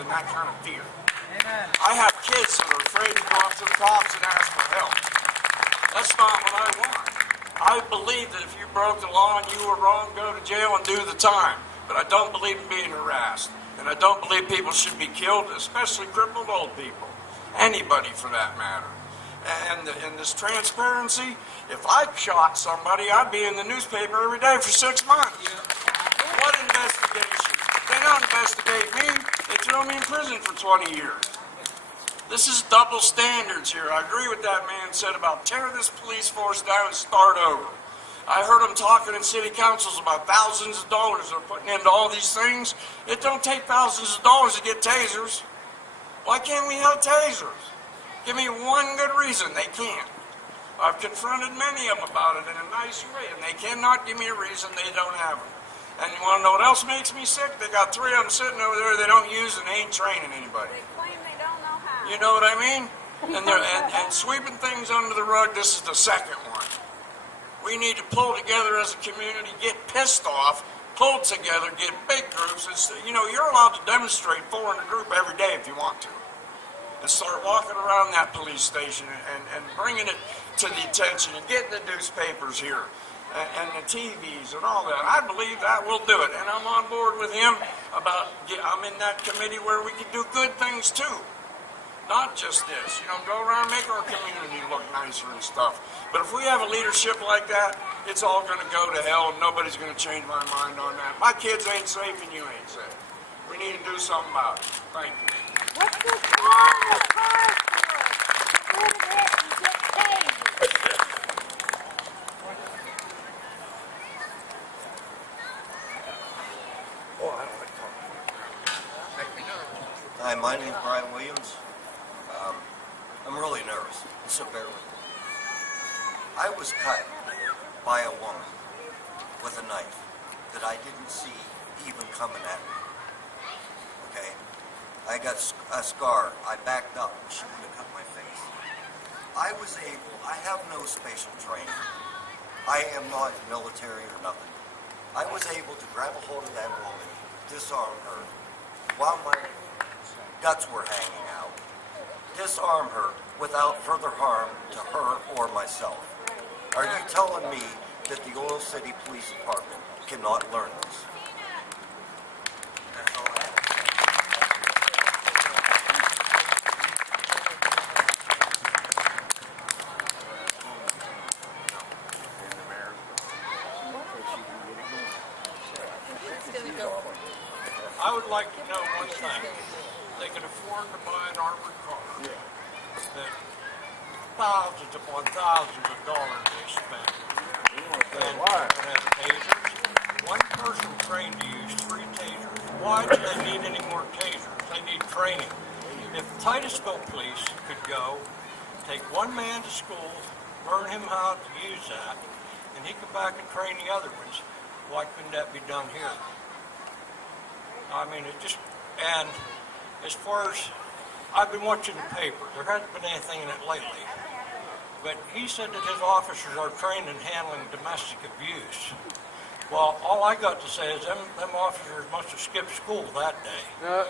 in that kind of fear. Amen. I have kids that are afraid to go up to the cops and ask for help. That's not what I want. I believe that if you broke the law and you were wrong, go to jail and do the time. But I don't believe in being harassed. And I don't believe people should be killed, especially crippled old people. Anybody for that matter. And this transparency, if I shot somebody, I'd be in the newspaper every day for 6 months. What investigation? They don't investigate me. They throw me in prison for 20 years. This is double standards here. I agree with that man said about tear this police force down and start over. I heard them talking in city councils about thousands of dollars they're putting into all these things. It don't take thousands of dollars to get tasers. Why can't we have tasers? Give me one good reason they can't. I've confronted many of them about it in a nice way, and they cannot give me a reason they don't have them. And you want to know what else makes me sick? They got 3 of them sitting over there they don't use and they ain't training anybody. They claim they don't know how. You know what I mean? And sweeping things under the rug, this is the second one. We need to pull together as a community, get pissed off, pull together, get big groups. You're allowed to demonstrate 4 in a group every day if you want to. And start walking around that police station and bringing it to the attention and getting the newspapers here and the TVs and all that. I believe that will do it. And I'm on board with him I'm in that committee where we can do good things too. Not just this. Go around and make our community look nicer and stuff. But if we have a leadership like that, it's all going to go to hell and nobody's going to change my mind on that. My kids ain't safe and you ain't safe. We need to do something about it. Thank you. What's this car for? Get rid of it and get paid. Hi, my name is Brian Williams. I'm really nervous, so bear with me. I was cut by a woman with a knife that I didn't see even coming at me. Okay? I got a scar. I backed up. She would have cut my face. I have no spatial training. I am not military or nothing. I was able to grab a hold of that woman, disarm her, while my guts were hanging out, disarm her without further harm to her or myself. Are you telling me that the Oil City Police Department cannot learn this? That's all I have. I would like to know one thing. They can afford to buy an armored car. That thousands upon thousands of dollars they spend. And have tasers. One person trained to use 3 tasers. Why do they need any more tasers? They need training. If Titusville Police could go, take one man to school, learn him how to use that, and he come back and train the other ones, why couldn't that be done here? I mean, and as far as, I've been watching the paper, there hasn't been anything in it lately, but he said that his officers are trained in handling domestic abuse. Well, all I got to say is them officers must have skipped school that day.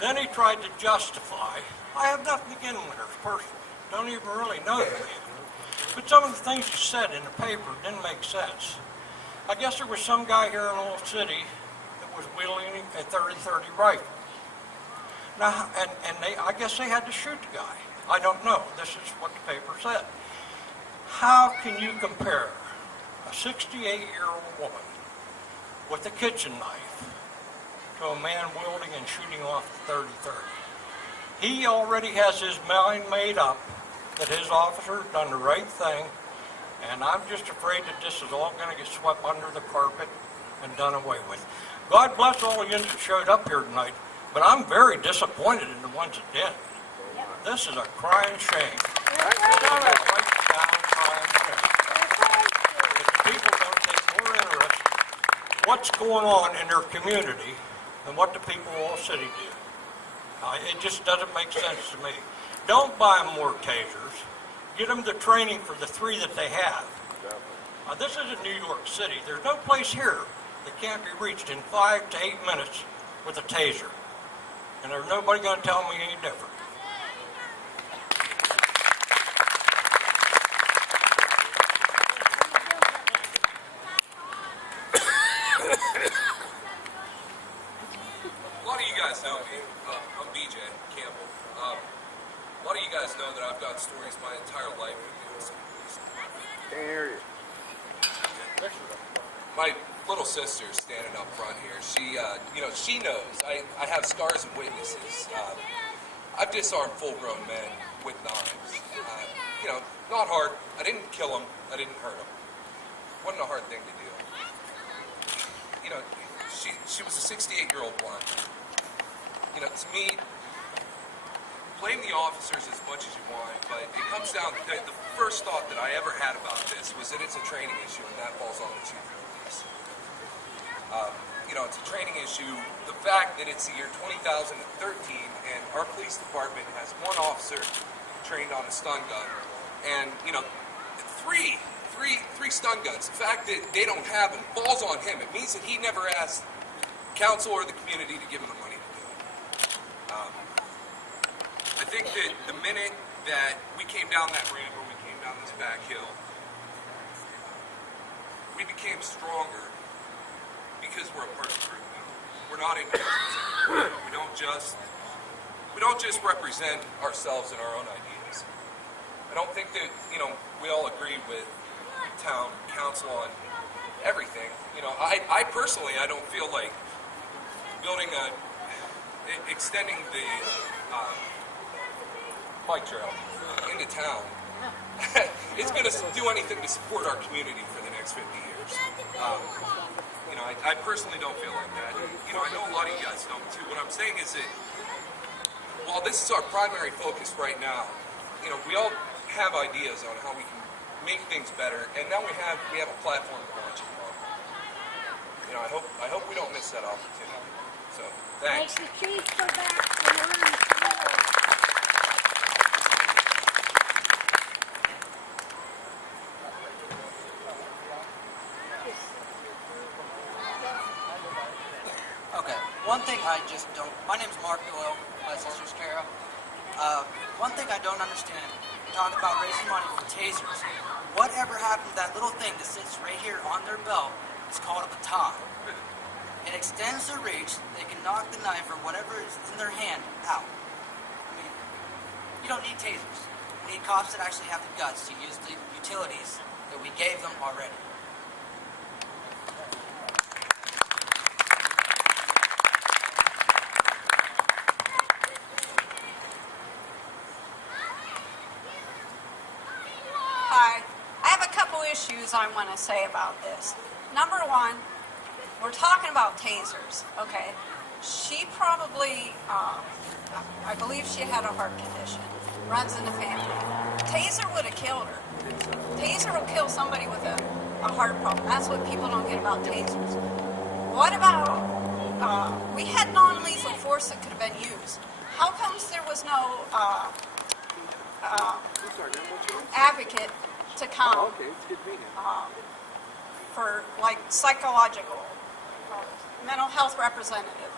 Then he tried to justify, I have nothing against him personally, don't even really know the man. But some of the things he said in the paper didn't make sense. I guess there was some guy here in Old City was wielding a 30-30 rifle. Now, and I guess they had to shoot the guy. I don't know. This is what the paper said. How can you compare a 68-year-old woman with a kitchen knife to a man wielding and shooting off a 30-30? He already has his mind made up that his officer done the right thing, and I'm just afraid that this is all going to get swept under the carpet and done away with. God bless all of you that showed up here tonight, but I'm very disappointed in the ones that didn't. This is a crying shame. If people don't take more interest in what's going on in their community than what the people of Oil City do. It just doesn't make sense to me. Don't buy them more tasers. Get them the training for the 3 that they have. This isn't New York City. There's no place here that can't be reached in 5 to 8 minutes with a taser. And there's nobody going to tell me any different. A lot of you guys know me. I'm BJ Campbell. A lot of you guys know that I've got stories my entire life with the USA Police. Can't hear you. My little sister's standing up front here. She, she knows. I have scars and witnesses. I've disarmed full-grown men with knives. Not hard. I didn't kill them. I didn't hurt them. Wasn't a hard thing to do. She was a 68-year-old blonde. To me, blame the officers as much as you want, but it comes down to the first thought that I ever had about this was that it's a training issue, and that falls on the chief of police. It's a training issue. The fact that it's the year 2013 and our police department has one officer trained on a stun gun, and three stun guns. The fact that they don't have them falls on him. It means that he never asked council or the community to give him the money to do it. I think that the minute that we came down that ramp or we came down this back hill, we became stronger because we're a part of the group now. We're not individuals anymore. We don't just represent ourselves and our own ideas. I don't think that, we all agree with town council on everything. I personally, I don't feel like extending the bike trail into town is going to do anything to support our community for the next 50 years. I personally don't feel like that. I know a lot of you guys don't too. What I'm saying is that while this is our primary focus right now, we all have ideas on how we can make things better, and now we have a platform to launch it on. I hope we don't miss that opportunity. So, thanks. Make the chief go back to learn school. Okay, one thing I just don't... My name's Mark Doyle, my sister's Kara. One thing I don't understand, talking about raising money for tasers. Whatever happened to that little thing that sits right here on their belt is called a baton. It extends their reach, they can knock the knife or whatever is in their hand out. I mean, you don't need tasers. We need cops that actually have the guts to use the utilities that we gave them already. Hi. I have a couple issues I want to say about this. Number one, we're talking about tasers, okay? She probably, I believe she had a heart condition, runs in the family. Taser would have killed her. Taser will kill somebody with a heart problem. That's what people don't get about tasers. What about, we had non-lethal force that could have been used. How comes there was no advocate to come for like psychological mental health representative?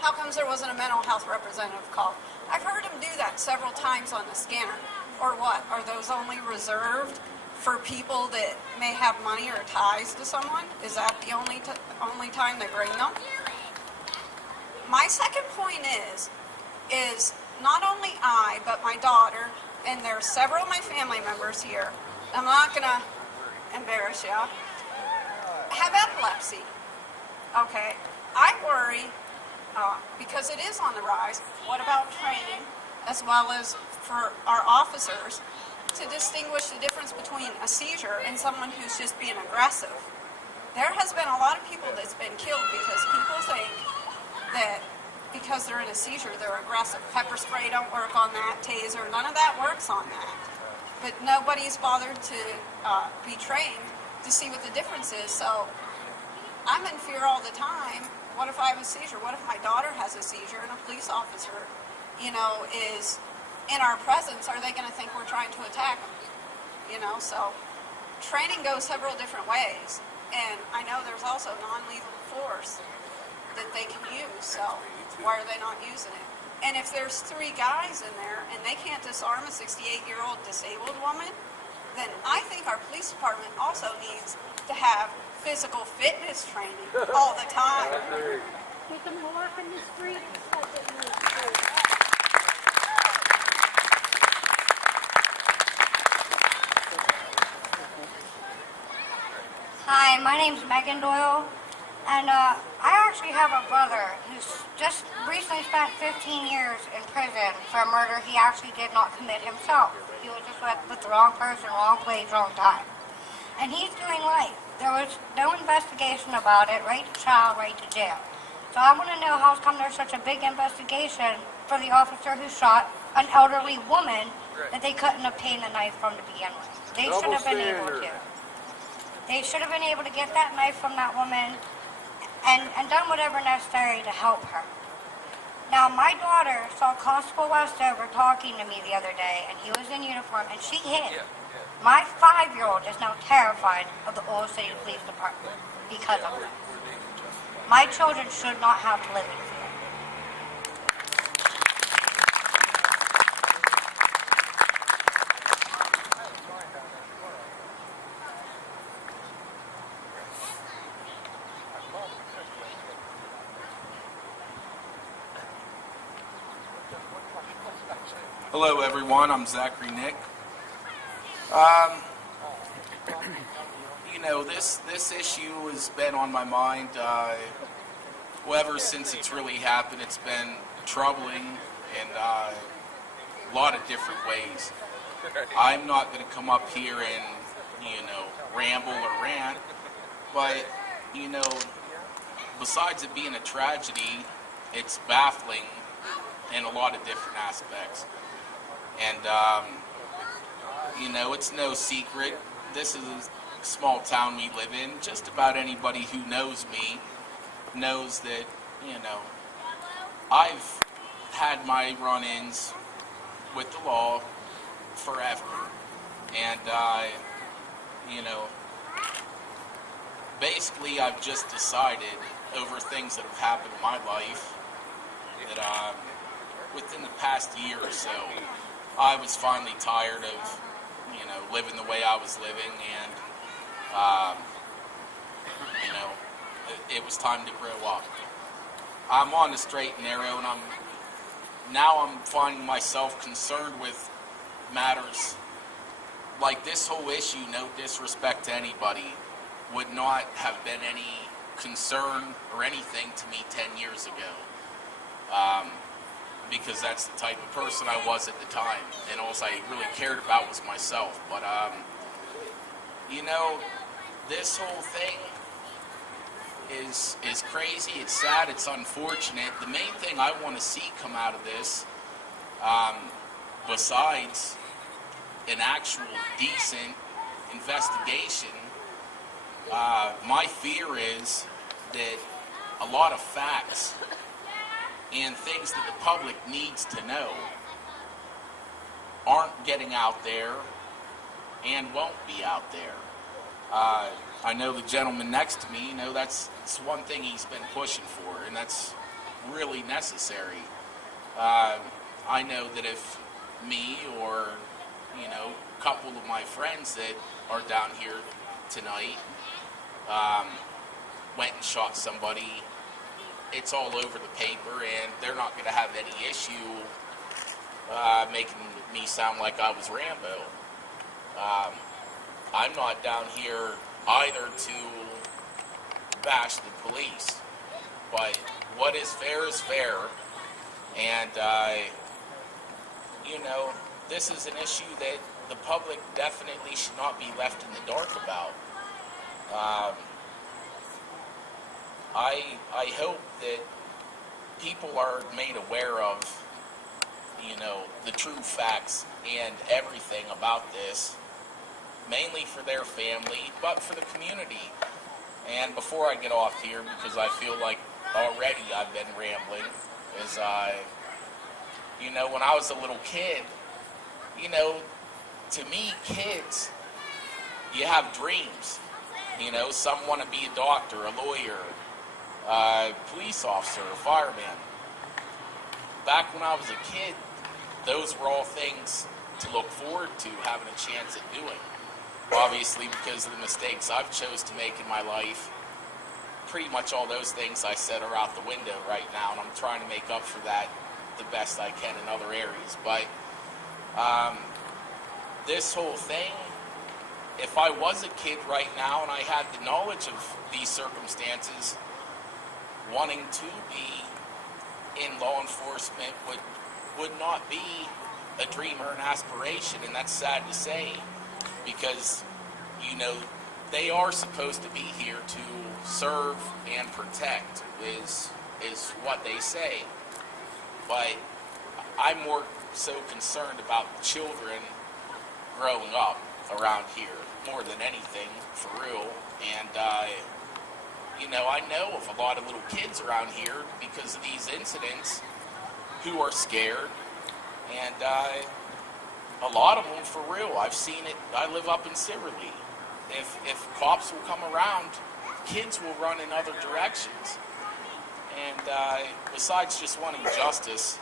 How comes there wasn't a mental health representative called? I've heard him do that several times on the scanner. Or what? Are those only reserved for people that may have money or ties to someone? Is that the only time they bring them? My second point is not only I, but my daughter, and there are several of my family members here, I'm not going to embarrass you, have epilepsy. Okay, I worry because it is on the rise. What about training, as well as for our officers, to distinguish the difference between a seizure and someone who's just being aggressive? There has been a lot of people that's been killed because people think that because they're in a seizure, they're aggressive. Pepper spray don't work on that, taser, none of that works on that. But nobody's bothered to be trained to see what the difference is. So I'm in fear all the time. What if I have a seizure? What if my daughter has a seizure and a police officer, is in our presence? Are they going to think we're trying to attack them? So training goes several different ways. And I know there's also non-lethal force that they can use. So why are they not using it? And if there's 3 guys in there and they can't disarm a 68-year-old disabled woman, then I think our police department also needs to have physical fitness training all the time. Get them to walk in the street and stuff in the street. Hi, my name's Megan Doyle, and I actually have a brother who's just recently spent 15 years in prison for a murder he actually did not commit himself. He was just with the wrong person, wrong place, wrong time. And he's doing life. There was no investigation about it, right to trial, right to jail. So I want to know how come there's such a big investigation for the officer who shot an elderly woman that they couldn't obtain the knife from to begin with. They should have been able to. They should have been able to get that knife from that woman and done whatever necessary to help her. Now, my daughter saw Constable Westover talking to me the other day, and he was in uniform, and she hid. My 5-year-old is now terrified of the Old City Police Department because of this. My children should not have to live in fear. Hello everyone, I'm Zachary Nick. This issue has been on my mind ever since it's really happened. It's been troubling in a lot of different ways. I'm not going to come up here and, ramble or rant, but, besides it being a tragedy, it's baffling in a lot of different aspects. And, it's no secret. This is a small town we live in. Just about anybody who knows me knows that, I've had my run-ins with the law forever. And, basically I've just decided over things that have happened in my life that, within the past year or so, I was finally tired of, living the way I was living, and, it was time to grow up. I'm on the straight and narrow, and I'm finding myself concerned with matters like this whole issue. No disrespect to anybody, would not have been any concern or anything to me 10 years ago. Because that's the type of person I was at the time, and all I really cared about was myself. But, this whole thing is crazy, it's sad, it's unfortunate. The main thing I want to see come out of this, besides an actual decent investigation, my fear is that a lot of facts and things that the public needs to know aren't getting out there and won't be out there. I know the gentleman next to me, that's one thing he's been pushing for, and that's really necessary. I know that if me or, a couple of my friends that are down here tonight went and shot somebody, it's all over the paper, and they're not going to have any issue making me sound like I was Rambo. I'm not down here either to bash the police, but what is fair, and this is an issue that the public definitely should not be left in the dark about. I hope that people are made aware of, the true facts and everything about this, mainly for their family, but for the community. And before I get off here, because I feel like already I've been rambling, is when I was a little kid, to me, kids, you have dreams. Some want to be a doctor, a lawyer, police officer, a fireman. back when I was a kid, those were all things to look forward to, having a chance at doing. Obviously, because of the mistakes I've chose to make in my life, pretty much all those things I said are out the window right now, and I'm trying to make up for that the best I can in other areas. But this whole thing, if I was a kid right now and I had the knowledge of these circumstances, wanting to be in law enforcement would not be a dream or an aspiration, and that's sad to say, because, you know, they are supposed to be here to serve and protect, is what they say. But I'm more so concerned about the children growing up around here more than anything, for real. And you know, I know of a lot of little kids around here because of these incidents who are scared, and a lot of them, for real. I've seen it. I live up in Siverly. If cops will come around, kids will run in other directions. And besides just wanting justice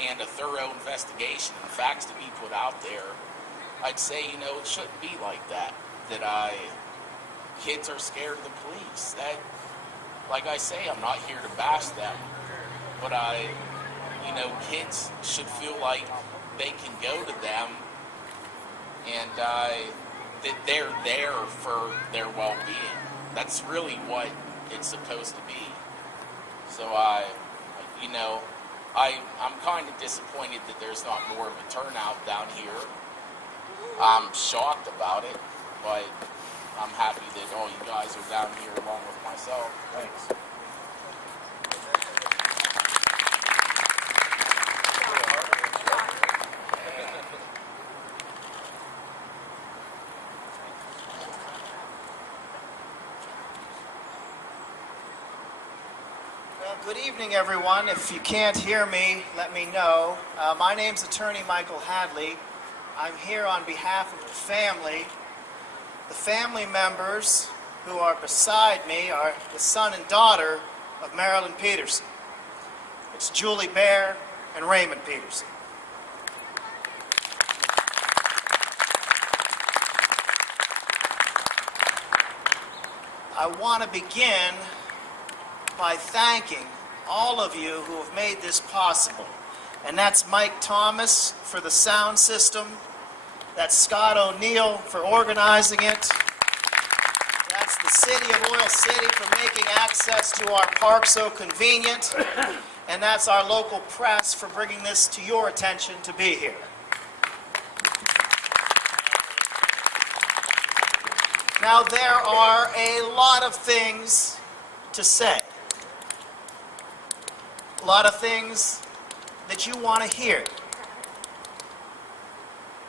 and a thorough investigation and facts to be put out there, I'd say, you know, it shouldn't be like that. That kids are scared of the police. That, like I say, I'm not here to bash them, but you know, kids should feel like they can go to them and that they're there for their well-being. That's really what it's supposed to be. So you know, I'm kind of disappointed that there's not more of a turnout down here. I'm shocked about it, but I'm happy that all you guys are down here along with myself. Thanks. Good evening, everyone. If you can't hear me, let me know. My name's Attorney Michael Hadley. I'm here on behalf of the family. The family members who are beside me are the son and daughter of Marilyn Peterson. It's Julie Bear and Raymond Peterson. I want to begin by thanking all of you who have made this possible. And that's Mike Thomas for the sound system. That's Scott O'Neill for organizing it. That's the City of Oil City for making access to our park so convenient. And that's our local press for bringing this to your attention to be here. Now, there are a lot of things to say. A lot of things that you want to hear.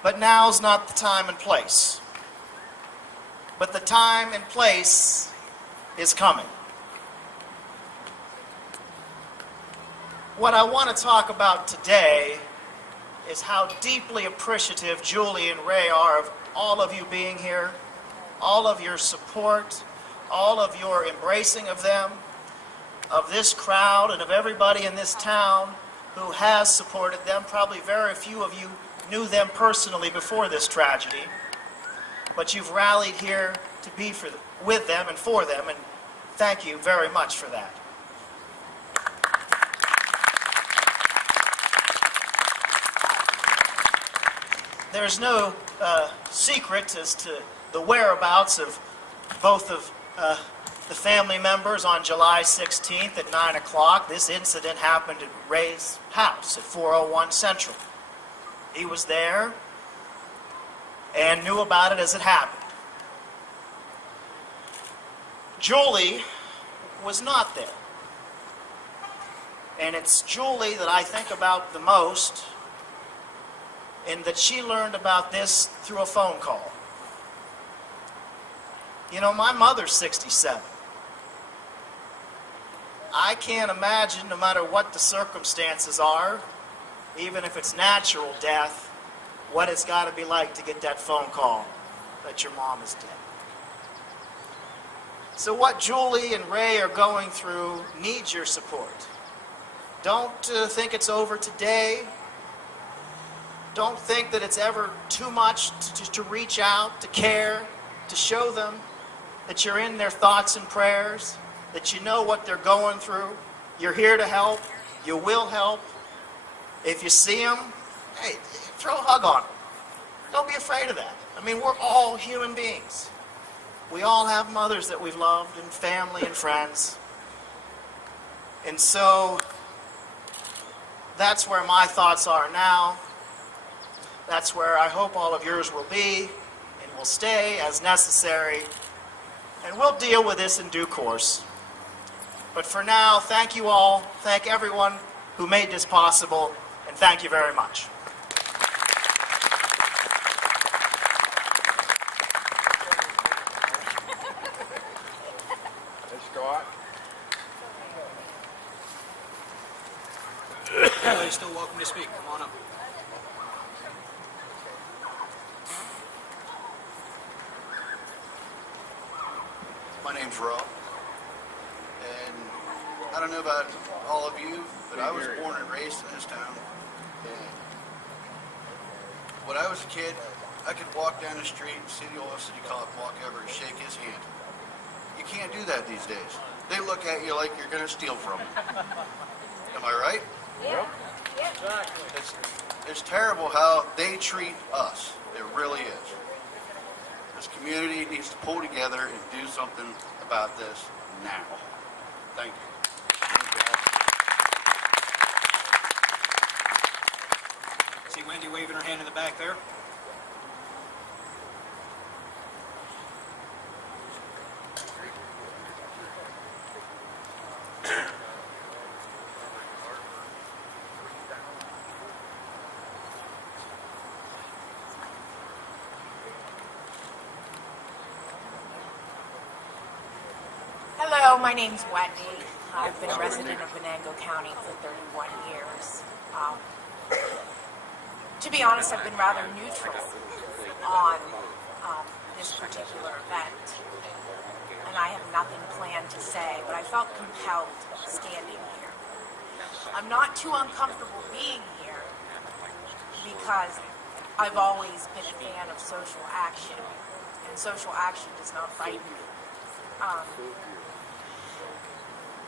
But now's not the time and place. But the time and place is coming. What I want to talk about today is how deeply appreciative Julie and Ray are of all of you being here, all of your support, all of your embracing of them, of this crowd, and of everybody in this town who has supported them. Probably very few of you knew them personally before this tragedy, but you've rallied here to be with them and for them, and thank you very much for that. There's no secret as to the whereabouts of both of the family members on July 16th at 9 o'clock. This incident happened at Ray's house at 401 Central. He was there and knew about it as it happened. Julie was not there. And it's Julie that I think about the most, in that she learned about this through a phone call. You know, my mother's 67. I can't imagine, no matter what the circumstances are, even if it's natural death, what it's got to be like to get that phone call that your mom is dead. So what Julie and Ray are going through needs your support. Don't think it's over today. Don't think that it's ever too much to reach out, to care, to show them that you're in their thoughts and prayers, that you know what they're going through. You're here to help. You will help. If you see them, hey, throw a hug on them. Don't be afraid of that. I mean, we're all human beings. We all have mothers that we've loved and family and friends. And so that's where my thoughts are now. That's where I hope all of yours will be and will stay as necessary. And we'll deal with this in due course. But for now, thank you all. Thank everyone who made this possible. And thank you very much. Scott? You're still welcome to speak. Come on up. My name's Rob, and I don't know about all of you, but I was born and raised in this town. And when I was a kid, I could walk down the street and see the old city cop walk over and shake his hand. You can't do that these days. They look at you like you're going to steal from them. Am I right? Yeah. It's terrible how they treat us. It really is. This community needs to pull together and do something about this now. Thank you. See Wendy waving her hand in the back there? Hello, my name's Wendy. I've been a resident of Venango County for 31 years. To be honest, I've been rather neutral on this particular event, and I have nothing planned to say, but I felt compelled standing here. I'm not too uncomfortable being here because I've always been a fan of social action, and social action does not frighten me.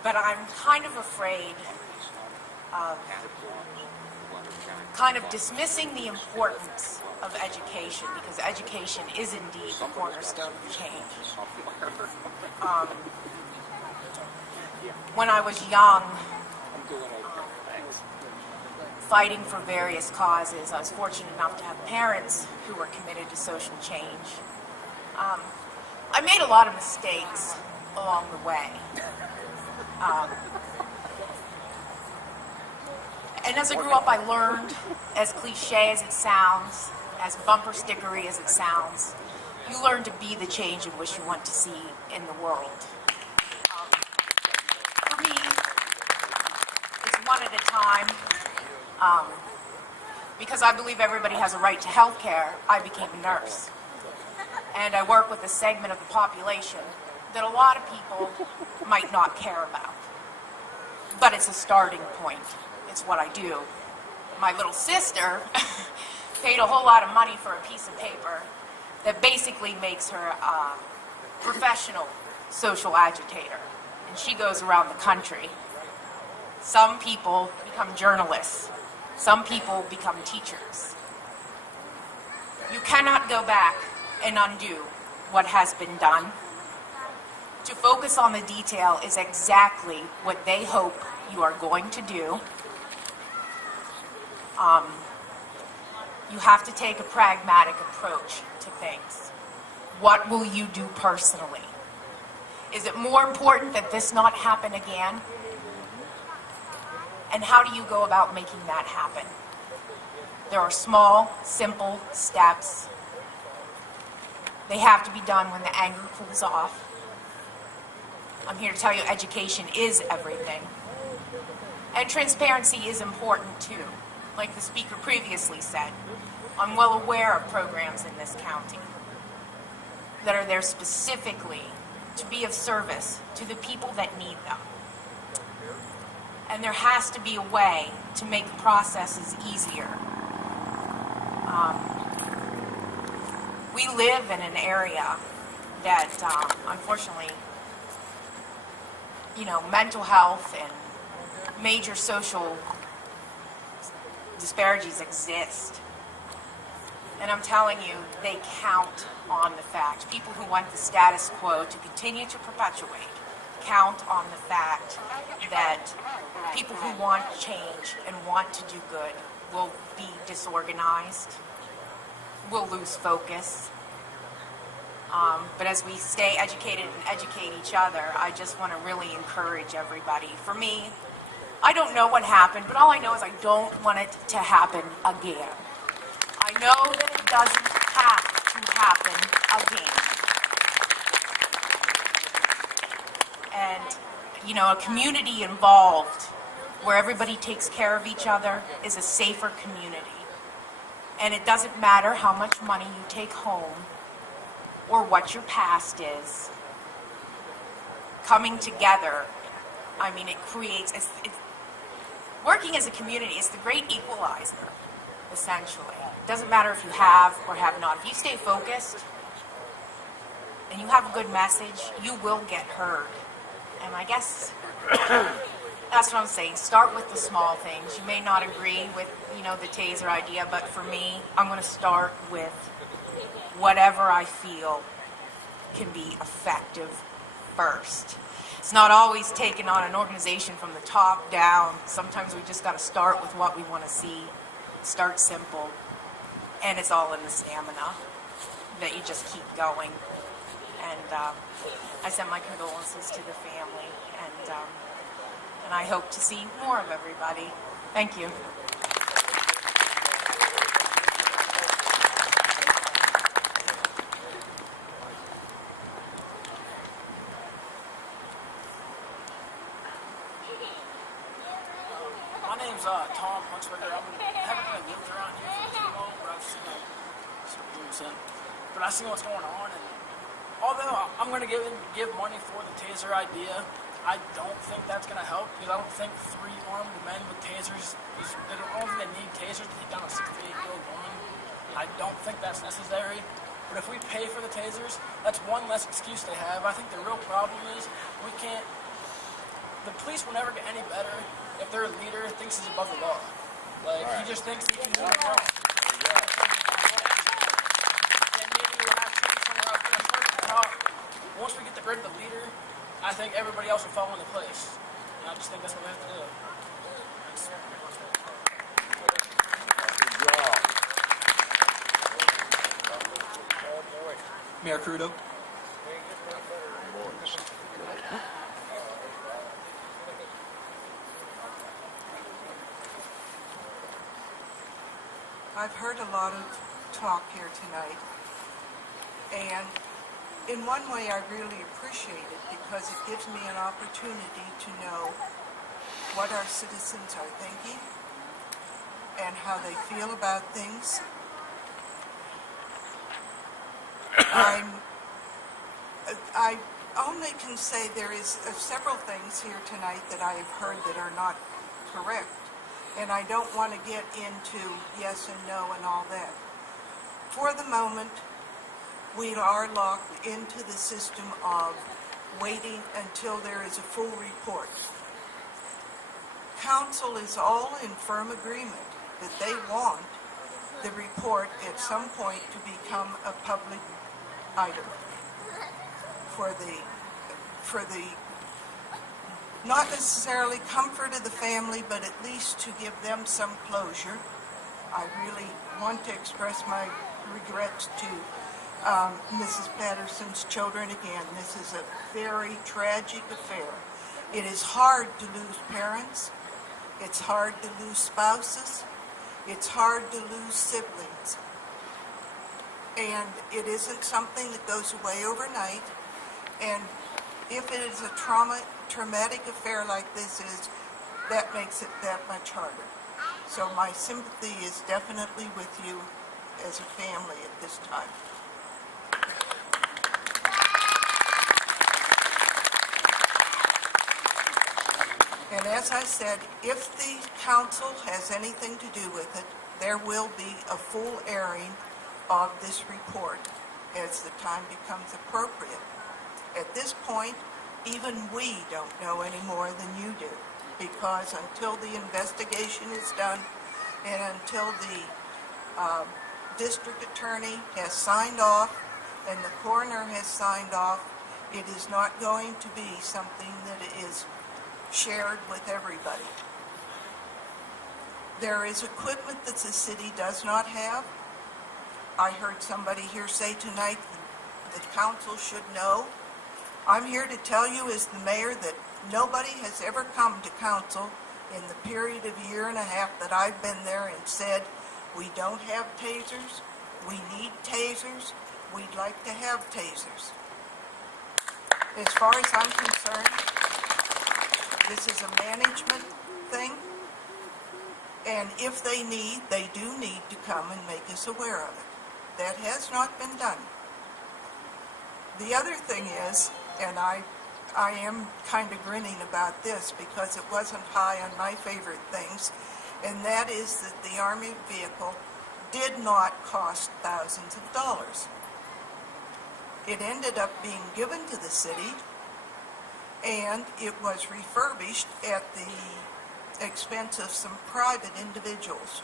But I'm kind of afraid of kind of dismissing the importance of education, because education is indeed the cornerstone of change. When I was young, fighting for various causes, I was fortunate enough to have parents who were committed to social change. I made a lot of mistakes along the way. And as I grew up, I learned, as cliche as it sounds, as bumper stickery as it sounds, you learn to be the change in which you want to see in the world. For me, it's one at a time. Because I believe everybody has a right to health care, I became a nurse. And I work with a segment of the population that a lot of people might not care about. But it's a starting point. It's what I do. My little sister paid a whole lot of money for a piece of paper that basically makes her a professional social agitator. And she goes around the country. Some people become journalists. Some people become teachers. You cannot go back and undo what has been done. To focus on the detail is exactly what they hope you are going to do. You have to take a pragmatic approach to things. What will you do personally? Is it more important that this not happen again? And how do you go about making that happen? There are small, simple steps. They have to be done when the anger cools off. I'm here to tell you education is everything. And transparency is important too. Like the speaker previously said, I'm well aware of programs in this county that are there specifically to be of service to the people that need them. And there has to be a way to make the processes easier. We live in an area that, unfortunately, mental health and major social disparities exist. And I'm telling you, they count on the fact. People who want the status quo to continue to perpetuate count on the fact that people who want change and want to do good will be disorganized, will lose focus. But as we stay educated and educate each other, I just want to really encourage everybody. For me, I don't know what happened, but all I know is I don't want it to happen again. I know that it doesn't have to happen again. And, a community involved where everybody takes care of each other is a safer community. And it doesn't matter how much money you take home or what your past is. Coming together, it creates, working as a community is the great equalizer, essentially. It doesn't matter if you have or have not. If you stay focused and you have a good message, you will get heard. And I guess that's what I'm saying. Start with the small things. You may not agree with, the taser idea, but for me, I'm going to start with whatever I feel can be effective first. It's not always taken on an organization from the top down. Sometimes we just got to start with what we want to see. Start simple. And it's all in the stamina that you just keep going. And I send my condolences to the family. And I hope to see more of everybody. Thank you. My name's Tom Huntsberger. I haven't really lived around here for too long, but I've seen what's going on. And although I'm going to give money for the taser idea, I don't think that's going to help, because I don't think 3 armed men with tasers, they don't think they need tasers to take down a 68-year-old woman. I don't think that's necessary. But if we pay for the tasers, that's one less excuse they have. I think the real problem is the police will never get any better if their leader thinks he's above the law. He just thinks he can do it wrong. Then maybe we'll have change somewhere else. But start at the top. Once we get rid of the leader, I think everybody else will fall into place. And I just think that's what we have to do. Mayor Crudo. I've heard a lot of talk here tonight, and in one way I really appreciate it, because it gives me an opportunity to know what our citizens are thinking and how they feel about things. I only can say there is several things here tonight that I have heard that are not correct, and I don't want to get into yes and no and all that. For the moment, we are locked into the system of waiting until there is a full report. Council is all in firm agreement that they want the report at some point to become a public item for the not necessarily comfort of the family, but at least to give them some closure. I really want to express my regrets to Mrs. Peterson's children again. This is a very tragic affair. It is hard to lose parents. It's hard to lose spouses. It's hard to lose siblings. And it isn't something that goes away overnight. And if it is a traumatic affair like this is, that makes it that much harder. So my sympathy is definitely with you as a family at this time. And as I said, if the council has anything to do with it, there will be a full airing of this report as the time becomes appropriate. At this point, even we don't know any more than you do, because until the investigation is done and until the district attorney has signed off and the coroner has signed off, it is not going to be something that is shared with everybody. There is equipment that the city does not have. I heard somebody here say tonight that the council should know. I'm here to tell you as the mayor that nobody has ever come to council in the period of a year and a half that I've been there and said, we don't have tasers, we need tasers, we'd like to have tasers. As far as I'm concerned, this is a management thing, and if they do need to come and make us aware of it. That has not been done. The other thing is, and I am kind of grinning about this because it wasn't high on my favorite things, and that is that the Army vehicle did not cost thousands of dollars. It ended up being given to the city, and it was refurbished at the expense of some private individuals.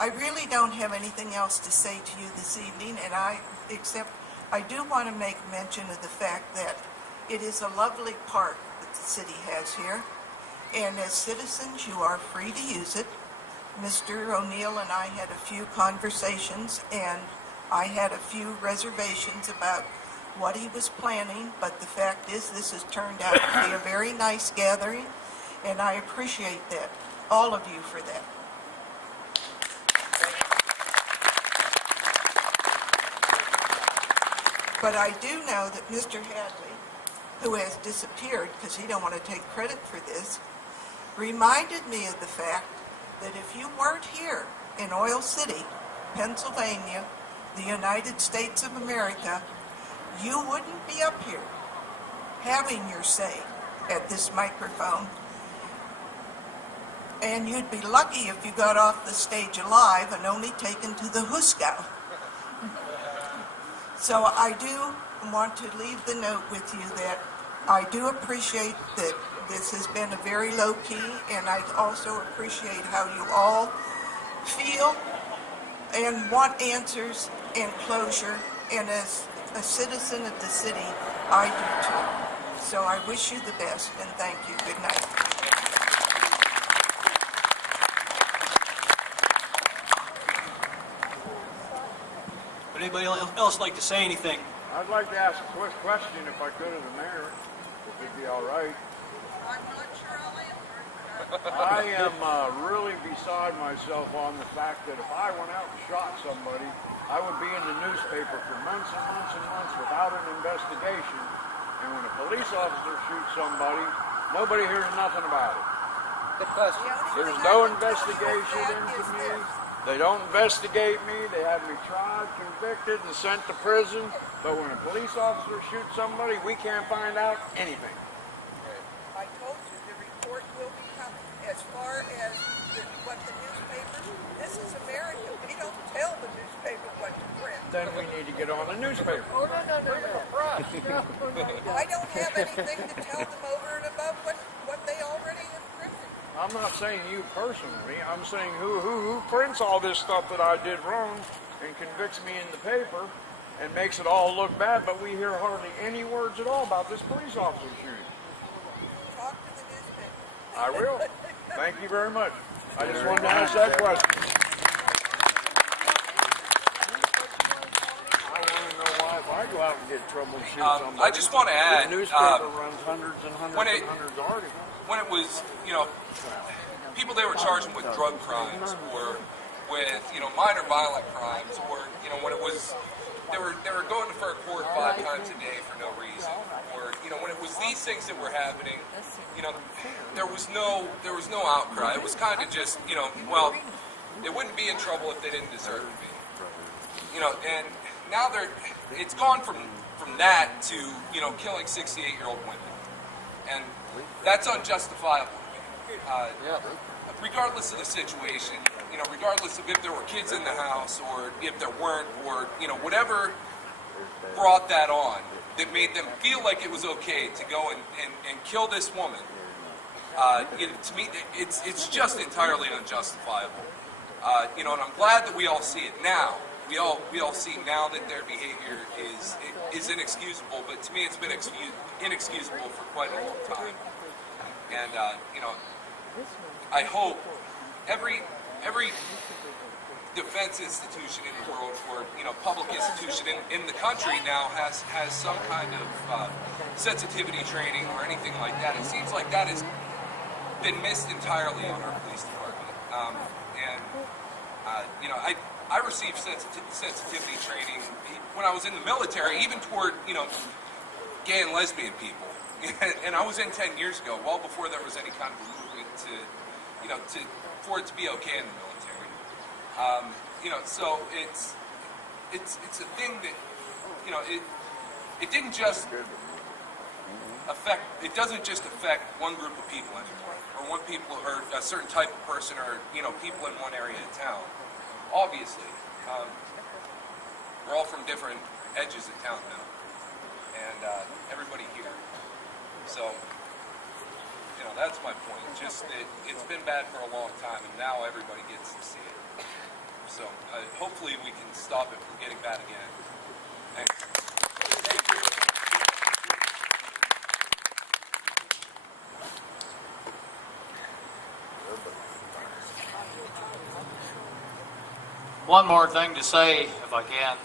I really don't have anything else to say to you this evening, and except I do want to make mention of the fact that it is a lovely park that the city has here, and as citizens you are free to use it. Mr. O'Neill and I had a few conversations, and I had a few reservations about what he was planning, but the fact is this has turned out to be a very nice gathering, and I appreciate that, all of you for that. But I do know that Mr. Hadley, who has disappeared because he don't want to take credit for this, reminded me of the fact that if you weren't here in Oil City, Pennsylvania, the United States of America, you wouldn't be up here having your say at this microphone. And you'd be lucky if you got off the stage alive and only taken to the Huskow. So I do want to leave the note with you that I do appreciate that this has been a very low key, and I also appreciate how you all feel and want answers and closure, and as a citizen of the city, I do too. So I wish you the best, and thank you. Good night. Would anybody else like to say anything? I'd like to ask a quick question if I could of the mayor, if it'd be all right. I'm not sure I'll answer. I am really beside myself on the fact that if I went out and shot somebody, I would be in the newspaper for months and months and months without an investigation. And when a police officer shoots somebody, nobody hears nothing about it. Good question. There's no investigation into me. They don't investigate me. They have me tried, convicted, and sent to prison. But when a police officer shoots somebody, we can't find out anything. I told you the report will be coming. As far as what the newspaper, this is America. We don't tell the newspaper what to print. Then we need to get on the newspaper. Oh, no. I don't have anything to tell them over and above what they already have printed. I'm not saying you personally. I'm saying who prints all this stuff that I did wrong and convicts me in the paper and makes it all look bad, but we hear hardly any words at all about this police officer shooting. Talk to the newspaper. I will. Thank you very much. I just wanted to ask that question. I want to know why if I go out and get in trouble and shoot somebody. I just want to add, the newspaper runs hundreds and hundreds and hundreds of articles. When it was, people they were charging with drug crimes or with, minor violent crimes, or, when it was, they were going to court 5 times a day for no reason, or, when it was these things that were happening, there was no outcry. It was kind of just, well, they wouldn't be in trouble if they didn't deserve to be. And now it's gone from that to, killing 68-year-old women. And that's unjustifiable. Regardless of the situation, regardless of if there were kids in the house or if there weren't, or, whatever brought that on, that made them feel like it was okay to go and kill this woman, to me, it's just entirely unjustifiable. And I'm glad that we all see it now. We all see now that their behavior is inexcusable, but to me it's been inexcusable for quite a long time. And, I hope every defense institution in the world, or public institution in the country now has some kind of sensitivity training or anything like that. It seems like that has been missed entirely on our police department. I received sensitivity training when I was in the military, even toward gay and lesbian people. And I was in 10 years ago, well before there was any kind of movement for it to be okay in the military. So it's a thing that it didn't just affect. It doesn't just affect one group of people anymore, or a certain type of person, or people in one area of town. Obviously, we're all from different edges of town now, and everybody here. So, that's my point. Just that it's been bad for a long time, and now everybody gets to see it. So, hopefully we can stop it from getting bad again. Thanks. One more thing to say, if I can.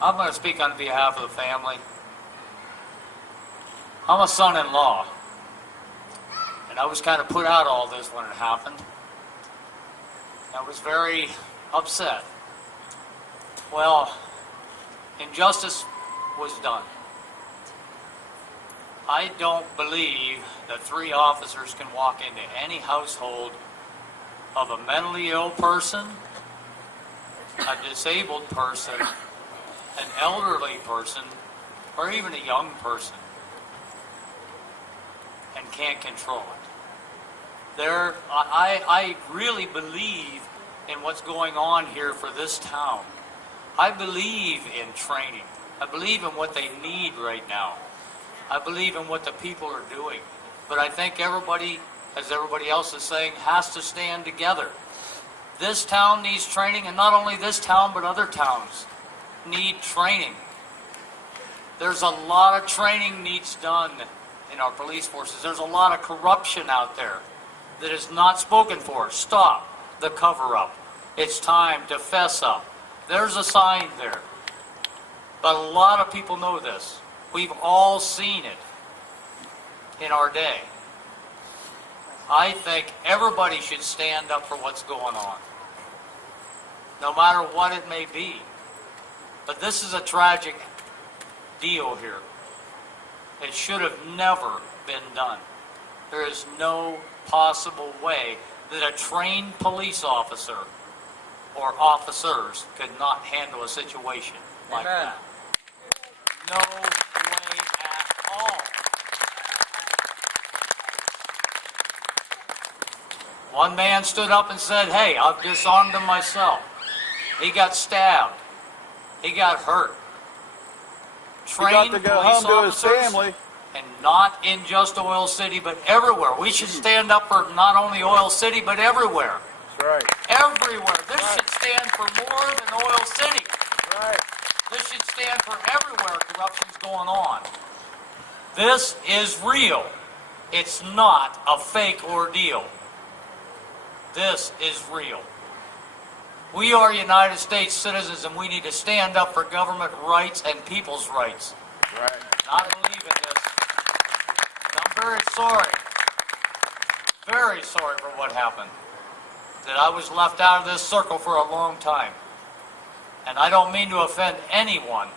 I'm going to speak on behalf of the family. I'm a son-in-law, and I was kind of put out all this when it happened. I was very upset. Well, injustice was done. I don't believe that 3 officers can walk into any household of a mentally ill person, a disabled person, an elderly person, or even a young person, and can't control it. I really believe in what's going on here for this town. I believe in training. I believe in what they need right now. I believe in what the people are doing. But I think everybody, as everybody else is saying, has to stand together. This town needs training, and not only this town, but other towns need training. There's a lot of training needs done in our police forces. There's a lot of corruption out there that is not spoken for. Stop the cover-up. It's time to fess up. There's a sign there. But a lot of people know this. We've all seen it in our day. I think everybody should stand up for what's going on, no matter what it may be. But this is a tragic deal here. It should have never been done. There is no possible way that a trained police officer or officers could not handle a situation like that. No way at all. One man stood up and said, "Hey, I've disarmed him myself." He got stabbed. He got hurt. Trained he got to go police home to his officers, family. and not in just Oil City, but everywhere. We should stand up for not only Oil City, but everywhere. That's right. Everywhere. This should stand for more than Oil City. Right. This should stand for everywhere corruption's going on. This is real. It's not a fake ordeal. This is real. We are United States citizens, and we need to stand up for government rights and people's rights. Right. I believe in this. And I'm very sorry for what happened. That I was left out of this circle for a long time. And I don't mean to offend anyone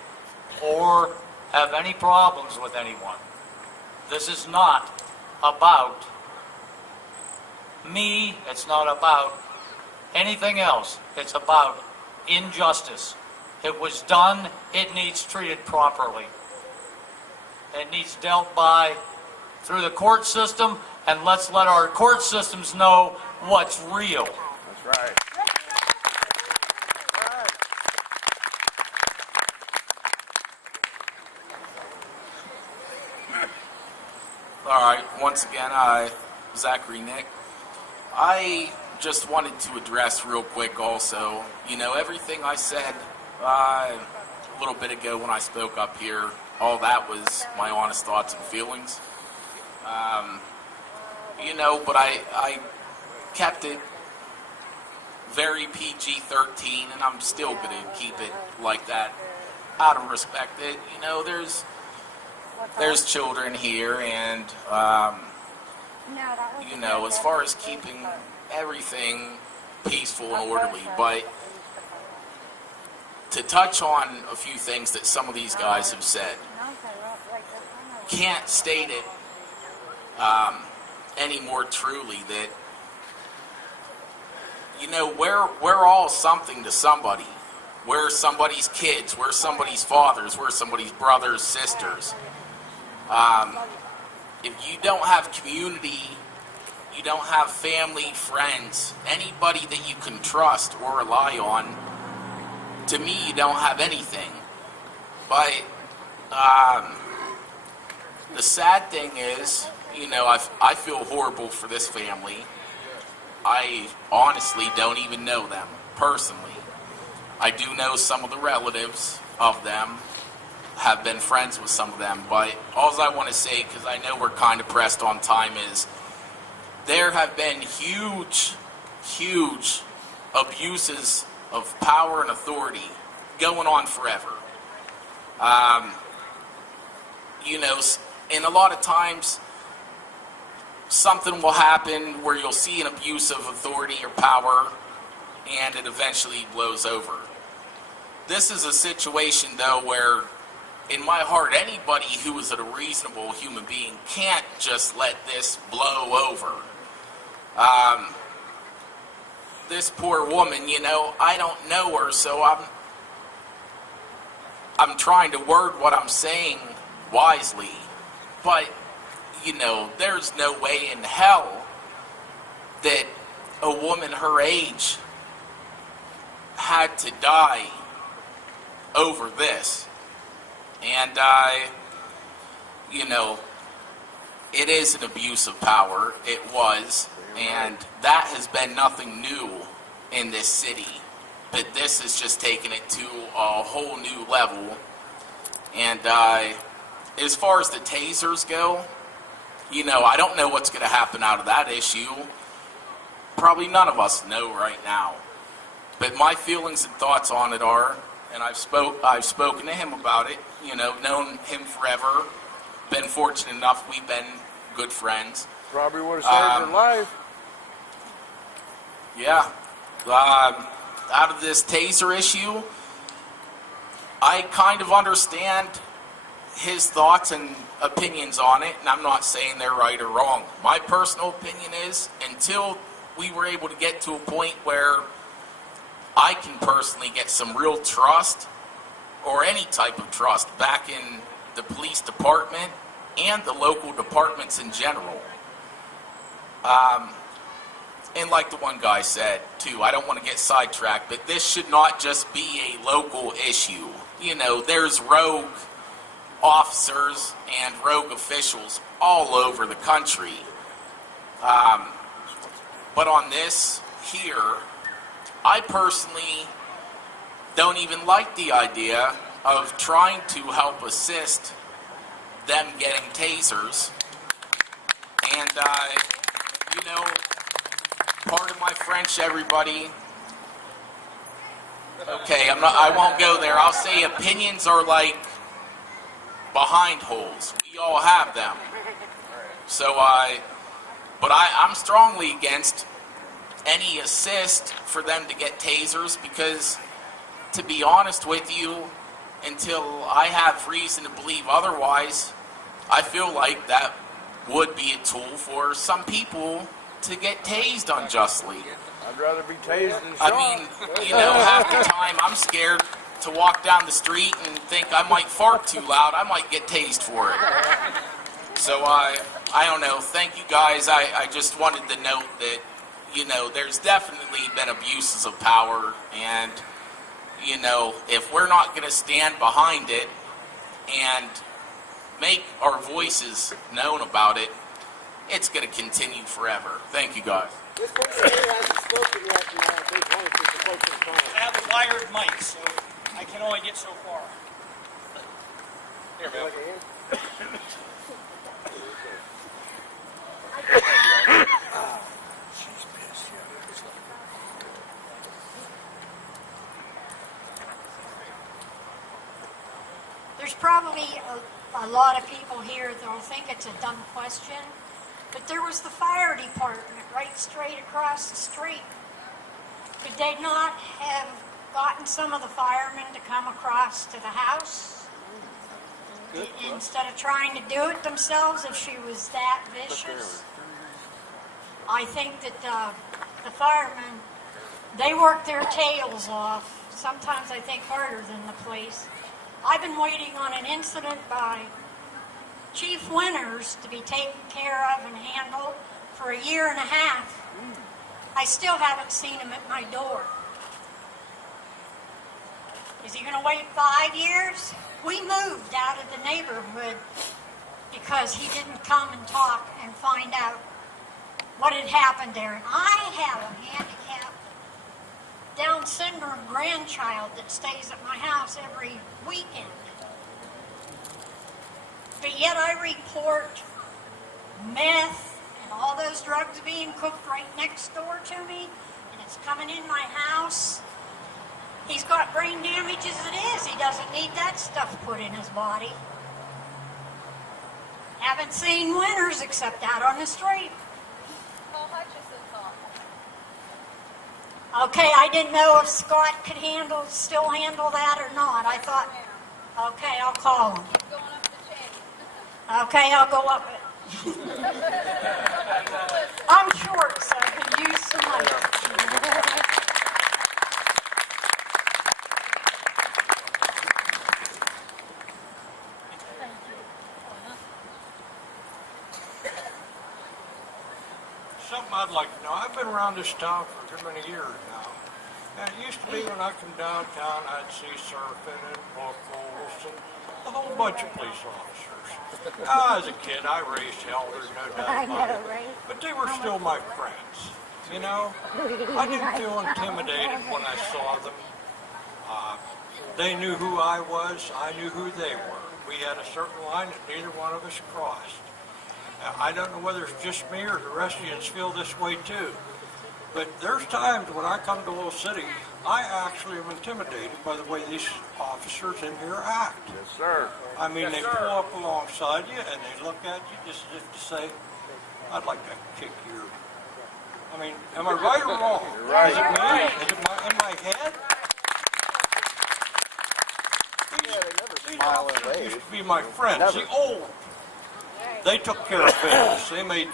or have any problems with anyone. This is not about me. It's not about anything else. It's about injustice. It was done. It needs treated properly. It needs dealt by through the court system, and let's let our court systems know what's real. That's right. All right, once again, Zachary Nick. I just wanted to address real quick also, everything I said a little bit ago when I spoke up here, all that was my honest thoughts and feelings. But I kept it very PG-13, and I'm still going to keep it like that out of respect that, there's children here, and, as far as keeping everything peaceful and orderly, but to touch on a few things that some of these guys have said, can't state it any more truly that, we're all something to somebody. We're somebody's kids, we're somebody's fathers, we're somebody's brothers, sisters. If you don't have community, you don't have family, friends, anybody that you can trust or rely on, to me, you don't have anything. But the sad thing is, I feel horrible for this family. I honestly don't even know them personally. I do know some of the relatives of them, have been friends with some of them, but all I want to say, because I know we're kind of pressed on time, is there have been huge abuses of power and authority going on forever. And a lot of times something will happen where you'll see an abuse of authority or power, and it eventually blows over. This is a situation, though, where in my heart, anybody who is a reasonable human being can't just let this blow over. This poor woman, I don't know her, so I'm trying to word what I'm saying wisely. But, there's no way in hell that a woman her age had to die over this. And, it is an abuse of power. It was. And that has been nothing new in this city. But this has just taken it to a whole new level. And as far as the tasers go, I don't know what's going to happen out of that issue. Probably none of us know right now. But my feelings and thoughts on it are, and I've spoken to him about it, known him forever, been fortunate enough, we've been good friends. Probably would have saved her life. Yeah. Out of this taser issue, I kind of understand his thoughts and opinions on it, and I'm not saying they're right or wrong. My personal opinion is, until we were able to get to a point where I can personally get some real trust, or any type of trust, back in the police department and the local departments in general. And like the one guy said, too, I don't want to get sidetracked, but this should not just be a local issue. There's rogue officers and rogue officials all over the country. But on this here, I personally don't even like the idea of trying to help assist them getting tasers. And, pardon my French, everybody. Okay, I won't go there. I'll say opinions are like behind holes. We all have them. So, but I'm strongly against any assist for them to get tasers, because, to be honest with you, until I have reason to believe otherwise, I feel like that would be a tool for some people to get tased unjustly. I'd rather be tased than shot. I mean, half the time I'm scared to walk down the street and think I might fart too loud, I might get tased for it. So I don't know. Thank you guys. I just wanted to note that, you know, there's definitely been abuses of power, and, you know, if we're not going to stand behind it and make our voices known about it, it's going to continue forever. Thank you guys. This person here hasn't spoken yet, and they wanted to spoke in front. I have a wired mic, so I can only get so far. Here, man. There's probably a lot of people here that'll think it's a dumb question, but there was the fire department right straight across the street. Could they not have gotten some of the firemen to come across to the house instead of trying to do it themselves if she was that vicious? I think that the firemen, they work their tails off, sometimes I think harder than the police. I've been waiting on an incident by Chief Winters to be taken care of and handled for a year and a half. I still haven't seen him at my door. Is he going to wait 5 years? We moved out of the neighborhood because he didn't come and talk and find out what had happened there. And I have a handicapped Down syndrome grandchild that stays at my house every weekend. But yet I report meth and all those drugs being cooked right next door to me, and it's coming in my house. He's got brain damage as it is. He doesn't need that stuff put in his body. Haven't seen Winters except out on the street. Okay, I didn't know if Scott could still handle that or not. I thought, okay, I'll call him. Okay, I'll go up it. I'm short, so I could use some money. Something I'd like to know. I've been around this town for too many years now. And it used to be when I come downtown, I'd see surfing and locals and a whole bunch of police officers. As a kid, I raised hell, there's no doubt about it. Right? But they were still my friends, you know? I didn't feel intimidated when I saw them. They knew who I was, I knew who they were. We had a certain line that neither one of us crossed. I don't know whether it's just me or the rest of you feel this way too. But there's times when I come to Little City, I actually am intimidated by the way these officers in here act. Yes, sir. I mean, they pull up alongside you and they look at you just as if to say, I'd like to kick your... I mean, am I right or wrong? You're right. Is it me? Is it in my head? These officers used to be my friends. Never. The old. They took care of business. They made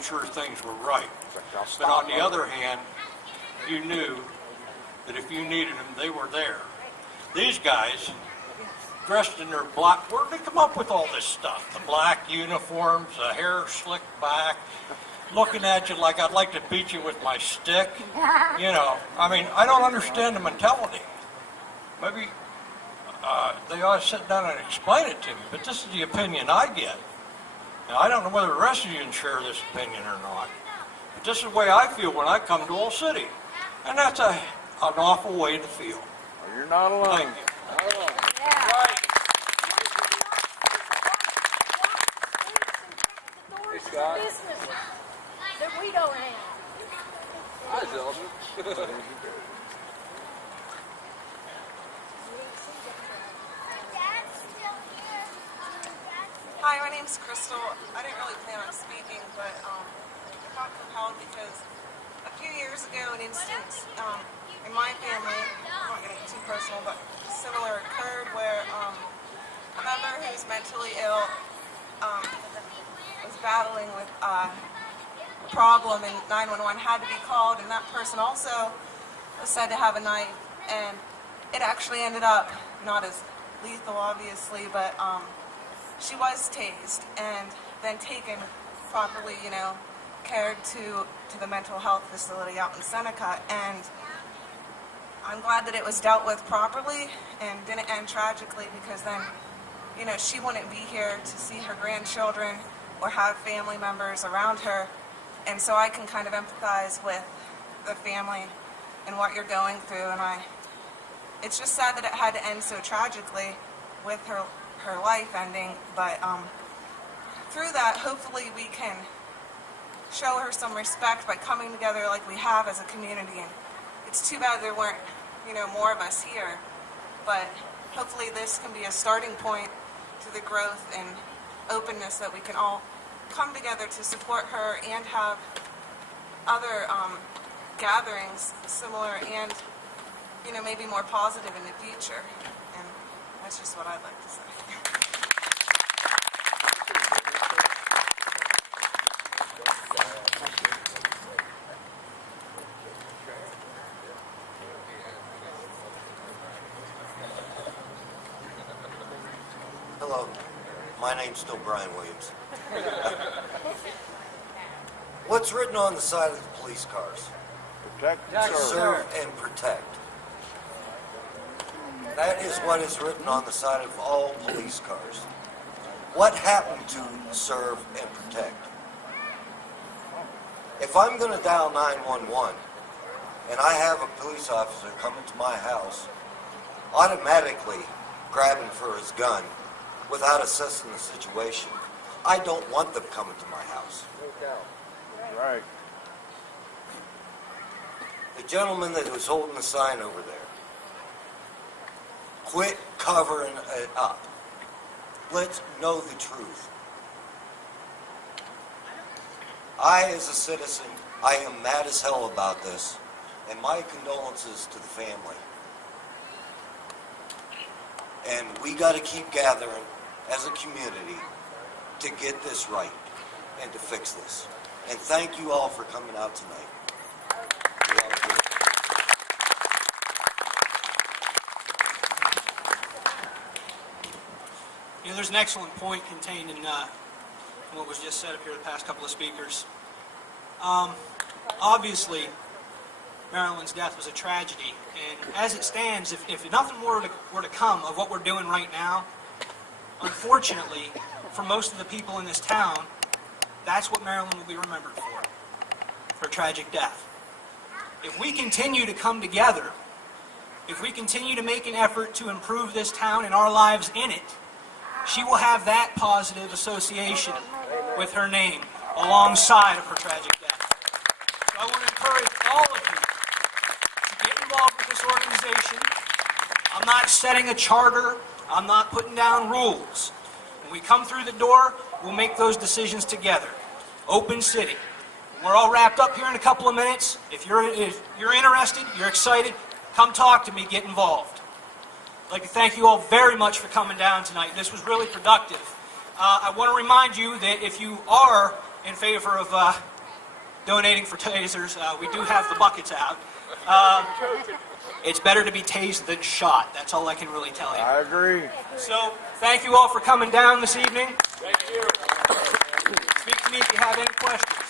sure things were right. But on the other hand, you knew that if you needed them, they were there. These guys, dressed in their black, where did they come up with all this stuff? The black uniforms, the hair slicked back, looking at you like I'd like to beat you with my stick. You know, I mean, I don't understand the mentality. Maybe they ought to sit down and explain it to me, but this is the opinion I get. Now, I don't know whether the rest of you can share this opinion or not, but this is the way I feel when I come to Old City. And that's an awful way to feel. Well, you're not alone. Thank you. Yeah. Hey, Scott. Businesses that we don't have. Hi, Zelda. Hi, my name's Crystal. I didn't really plan on speaking, but I felt compelled because a few years ago an instance in my family, I'm not getting too personal, but similar occurred where a member who's mentally ill was battling with a problem and 911 had to be called, and that person also was said to have a knife, and it actually ended up not as lethal, obviously, but she was tased and then taken properly, cared to the mental health facility out in Seneca. And I'm glad that it was dealt with properly and didn't end tragically, because then, she wouldn't be here to see her grandchildren or have family members around her. And so I can kind of empathize with the family and what you're going through. And it's just sad that it had to end so tragically with her life ending. But through that, hopefully we can show her some respect by coming together like we have as a community. And it's too bad there weren't, more of us here. But hopefully this can be a starting point to the growth and openness that we can all come together to support her and have other gatherings similar and, maybe more positive in the future. And that's just what I'd like to say. Hello, my name's still Brian Williams. What's written on the side of the police cars? Protect To serve and protect. That is what is written on the side of all police cars. What happened to serve and protect? If I'm going to dial 911 and I have a police officer coming to my house, automatically grabbing for his gun without assessing the situation, I don't want them coming to my house. Right. The gentleman that was holding the sign over there, quit covering it up. Let's know the truth. I, as a citizen, I am mad as hell about this, and my condolences to the family. And we got to keep gathering as a community to get this right and to fix this. And thank you all for coming out tonight. We all do. There's an excellent point contained in what was just said up here, the past couple of speakers. Obviously, Marilyn's death was a tragedy, and as it stands, if nothing more were to come of what we're doing right now, unfortunately, for most of the people in this town, that's what Marilyn will be remembered for her tragic death. If we continue to come together, if we continue to make an effort to improve this town and our lives in it, she will have that positive association with her name alongside of her tragic death. So I want to encourage all of you to get involved with this organization. I'm not setting a charter. I'm not putting down rules. When we come through the door, we'll make those decisions together. Open city. We're all wrapped up here in a couple of minutes. If you're interested, you're excited, come talk to me, get involved. I'd like to thank you all very much for coming down tonight. This was really productive. I want to remind you that if you are in favor of donating for tasers, we do have the buckets out. It's better to be tased than shot. That's all I can really tell you. I agree. So, thank you all for coming down this evening. Thank you. Speak to me if you have any questions.